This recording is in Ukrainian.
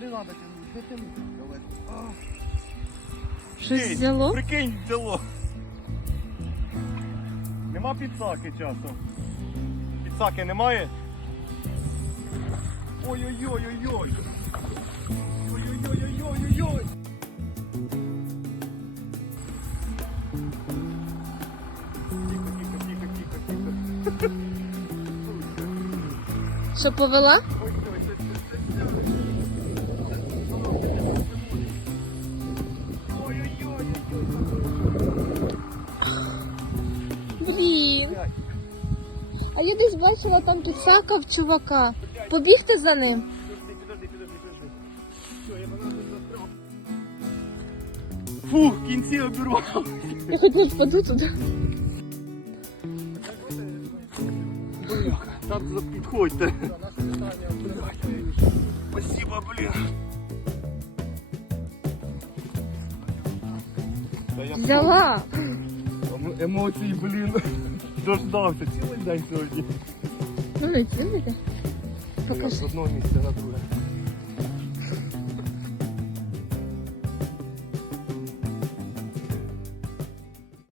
не треба тягнути, не тягнути. Давай. А. Щось Ей, взяло? Прикинь, взяло. Нема підсаки часом. Підсаки немає? Ой-ой-ой-ой-ой. Ой-ой-ой-ой-ой-ой. Тихо, тихо, тихо, тихо, тихо. Що повела? Ой, Блін. А я десь бачила там підсакав чувака. Побігти за ним. Підожди, підожди, підожди, підожди. Все, я банан тут застряг. Фух, кінці обірвав. Я хоч не впаду туди. Бляха, там за- підходьте. Спасибо, блін. Та я Взяла. Ем- Емоції, блін. Дождався цілий день сьогодні. Ну, не цілити. Я з одного місця на друге.